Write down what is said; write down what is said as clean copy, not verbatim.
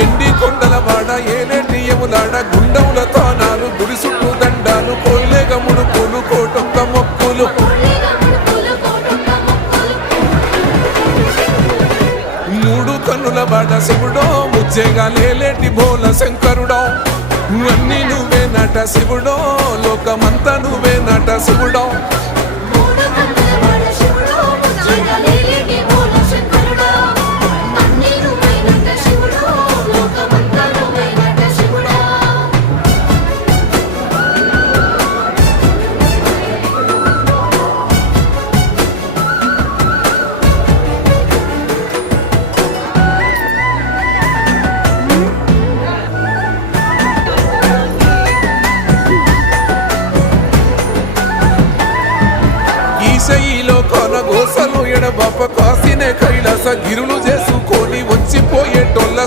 ఎండి కొండల వాడ ఏలేటి యములాడ గుండముల తానాలు గుడి చుట్టూ దండాలు కొల్లేగ ముడుపులు కోటొక్క మొక్కులు మూడు కన్నుల వాడ శివుడో ముజ్జేగా లేలేటి బోల శంకరుడో అన్ని నువ్వే నట శివుడో లోకమంతా నువ్వే నట శివుడో ఈశయిలో కొనగోసలు ఎడబాప కాసినే కైలాస గిరులు చేసుకొని వచ్చిపోయేటోళ్ళ